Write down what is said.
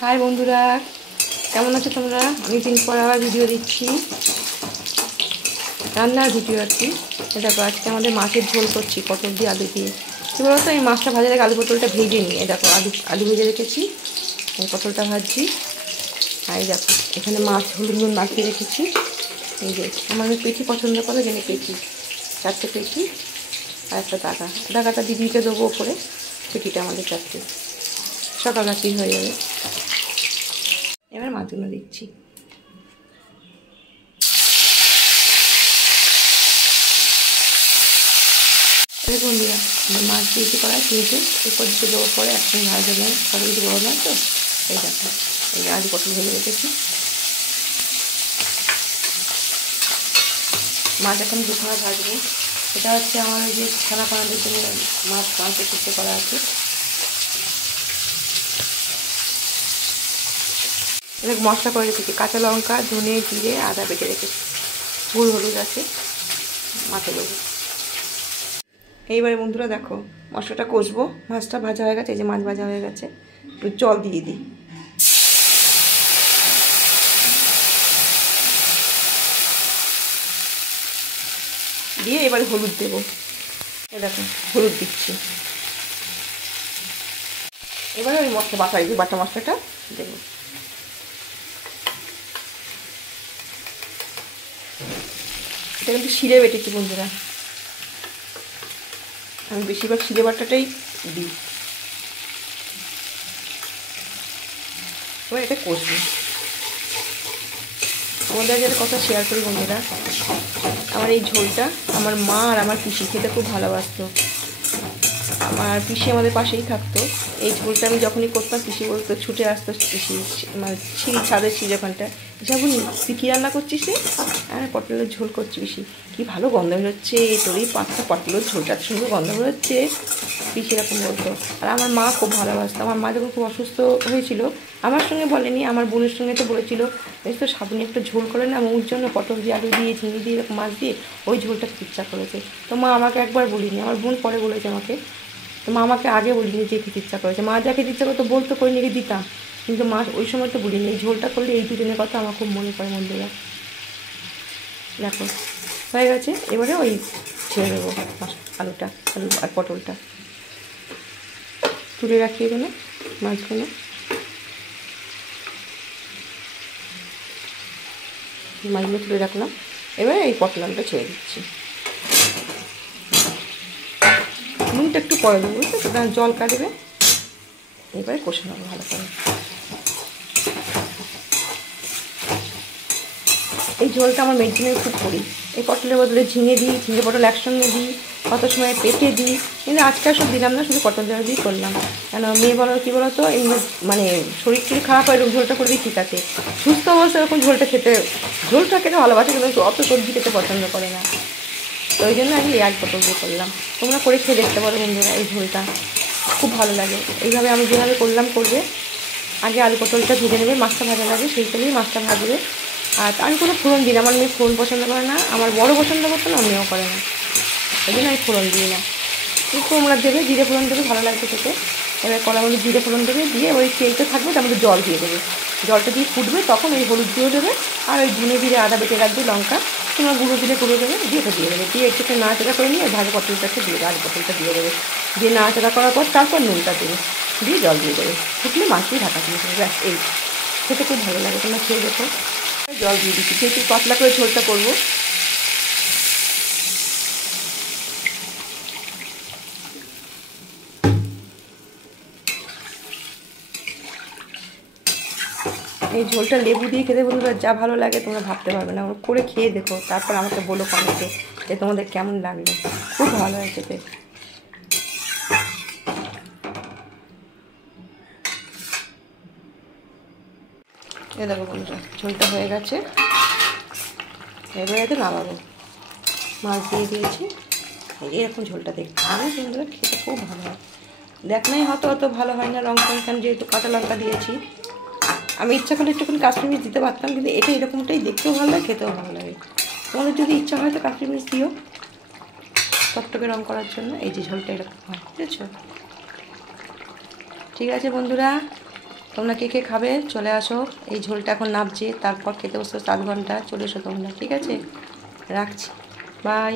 High বন্ধুরা, কেমন আছো তোমরা? অনেকদিন পর আবার ভিডিও দিচ্ছি, রান্নার ভিডিও আর কি। দেখো আজকে আমাদের মাছের ঝোল করছি পটল দিয়ে আলু দিয়ে। কী বলতো, এই মাছটা ভাজার আগে আলু পটলটা ভেজে নিই। দেখো আলু ভেজে রেখেছি, পটলটা ভাজছি। আর এই দেখো এখানে মাছ হলুদ নুন মাখিয়ে রেখেছি। এই যে আমার পেটি পছন্দ করে, যেন পেটি 4টে পেটি আর একটা ডাকাটা দিদিকে দেবো ওপরে। পেটিটা আমাদের 4টে, সকাল রাত্রি হয়ে যাবে। এবার মাছগুলো দিচ্ছি। বন্ধুরা মাছ দিয়েছি করায় তিনটে, এরপর দিতে দেবো পরে একসঙ্গে ভাজা দেবেন, সব কিছু বড় নয় তো। এই দেখো এই আলু পটল ভেজে রেখেছি। মাছ এখন দুখানা ভাজবো। এটা হচ্ছে আমার যে ছানা পানাদের জন্য মাছ সিদ্ধ করা আছে। এবার মশলা করে রেখেছি, কাঁচা লঙ্কা, ধনে, জিরে, আদা বেটে রেখেছি, গুঁড়ো হলুদ আছে, মাথা দেবো। এইবারে বন্ধুরা দেখো মশলাটা কষবো। মাছটা ভাজা হয়ে গেছে, এই যে মাছ ভাজা হয়ে গেছে। একটু জল দিয়ে দিই। দিয়ে এবারে হলুদ দেবো। এই দেখো হলুদ দিচ্ছি। এবারে ওই মশলা বাটা মশলাটা দেবো। এটা কিন্তু শিরে বেটেছি বন্ধুরা, আমি বেশিরভাগ শিরে বাটাটাই দিই। এবার এটা কষবো। আমাদের একটা কথা শেয়ার করি বন্ধুরা, আমার এই ঝোলটা আমার মা আর আমার পিসি খেতে খুব ভালোবাসতো। আমার পিসি আমাদের পাশেই থাকতো। এই ঝোলটা আমি যখনই করতাম পিসি বলতো, ছুটে আসতো পিসি, মানে ছাদের ওখানটা, যাবনি তুই কী রান্না করছিস রে? হ্যাঁ পটলের ঝোল করছি পিসি, কী ভালো গন্ধ বেরোচ্ছে, তোর এই পাঁচটা পটলের ঝোলটার সুন্দর গন্ধ বেরোচ্ছে, পিসি এরকম বলতো। আর আমার মা খুব ভালোবাসতো। আমার মা যখন খুব অসুস্থ হয়েছিল, আমার সঙ্গে বলেনি, আমার বোনের সঙ্গে তো বলেছিল, বেশ তো সাবুনি একটা ঝোল করে না ওর জন্য, পটল দিয়ে আলু দিয়ে ঝিঙে দিয়ে এরকম মাছ দিয়ে, ওই ঝোলটা খুব ইচ্ছা করেছে। তো মা আমাকে একবার বলিনি, আমার বোন পরে বলেছে আমাকে। তো মা আমাকে আগে বলিনি যে খেতে ইচ্ছা করেছে। মা যা খেতে ইচ্ছা করতো বলতো, করে নিয়ে দিতাম, কিন্তু মা ওই সময় তো বলিনি। এই ঝোলটা করলে এই দুদিনের কথা আমার খুব মনে পড়ে বন্ধুরা। দেখো হয়ে গেছে, এবারে ওই ছেড়ে দেবো আলু আর পটলটা। তুলে রাখি এগুলো, মাছগুলো তুলে রাখলাম। এবারে এই পটল আলুটা ছেড়ে দিচ্ছি। নুনটা একটু পরে দেবো, বুঝতে তো, কারণ জল কাটবে। এবারে কষে নেবো ভালো করে। এই ঝোলটা আমার মেয়ের জন্য খুব করি। এই পটলের বদলে ঝিঙে দিই, ঝিঙে পটল একসঙ্গে দিই, কত সময় পেটে দিই। কিন্তু আজকে সব দিলাম না, শুধু পটল দেওয়া দিয়েই করলাম। কেন মেয়ে বলো কী বলো তো, এমনি মানে শরীর টরীর খারাপ হয় এরকম ঝোলটা করে দিই, ঠিক আছে। সুস্থ অবস্থা এরকম ঝোলটা খেতে ভালোবাসে, কিন্তু অত সবজি খেতে পছন্দ করে না। তো ওই জন্য আমি এক পটল দিয়ে করলাম। তোমরা করে খেয়ে দেখতে পারো বন্ধুরা, এই ঝোলটা খুব ভালো লাগে। এইভাবে আমি যেভাবে করলাম করবে। আগে আলু পটলটা ভেজে নেবে, মাছটা ভাজা লাগে সেই তেলেই মাছটা ভাজবে। আর আমি কোনো ফোড়ন দিই না, আমার মেয়ে ফোড়ন পছন্দ করে না, আমার বড় পছন্দ করতো না, মেয়েও করে না, ওই জন্য আমি ফোড়ন দিই না। তোমরা দেবে, জিরে ফোড়ন দেবে, ভালো লাগবে খেতে। এবার কড়ার মধ্যে জিরে ফোড়ন দেবে, দিয়ে ওই তেলটা থাকবে, তার মধ্যে জল দিয়ে দেবে। জলটা দিয়ে ফুটবে, তখন ওই হলুদ দিয়ে দেবে, আর ওই ধনে জিরে আদা বেটে রাখবে, লঙ্কা তোমরা গুঁড়ো দিলে গুঁড়ো দেবে, দিয়ে এটা দিয়ে দেবে। দিয়ে একটু নাড়াচাড়া করে নিয়ে ভাজা পটলটাকে দিয়ে দেবে, আলু পটলটা দিয়ে দেবে। দিয়ে নাড়াচাড়া করার পর তারপর নুনটা দেবে, দিয়ে জল দিয়ে দেবে, ফুটলে মাছ দিয়ে ঢাকা দিয়ে দেবে। ব্যাস, এই খেতে খুব ভালো লাগে, তোমরা খেয়ে দেখো। জল দিয়ে দিচ্ছি, যেহেতু পাতলা করে ঝোলটা করবো। এই ঝোলটা লেবু দিয়ে খেতে বন্ধুরা যা ভালো লাগে তোমরা ভাবতে পারবে না। করে খেয়ে দেখো, তারপর আমাকে বলো কমেন্টে যে তোমাদের কেমন লাগলো। খুব ভালো হয় খেতে। এ দেখো বন্ধুরা ঝোলটা হয়ে গেছে, এবারে এতে নামাবো। মাছ দিয়ে দিয়েছি, এরকম ঝোলটা দেখতে হবে বন্ধুরা, খেতে খুব ভালো হয়। দেখনাই হয়তো অত ভালো হয় না রং টং, যেহেতু কাঁচা লঙ্কা দিয়েছি। আমি ইচ্ছা করলে একটুখানি কাশ্মীরি মির্চ দিতে পারতাম, কিন্তু এটা এরকমটাই দেখতেও ভালো লাগে, খেতেও ভালো লাগে। তোমাদের যদি ইচ্ছা হয় তো কাশ্মীরি মির্চ দিও টকটকে রং করার জন্য। এই যে ঝোলটা এরকম হয়, বুঝেছো? ঠিক আছে বন্ধুরা, তোমরা কে কে খাবে চলে আসো। এই ঝোলটা এখন নাবছে, তারপর খেতে বসো 7 ঘন্টা, চলে এসো তোমরা, ঠিক আছে? রাখছি, বাই।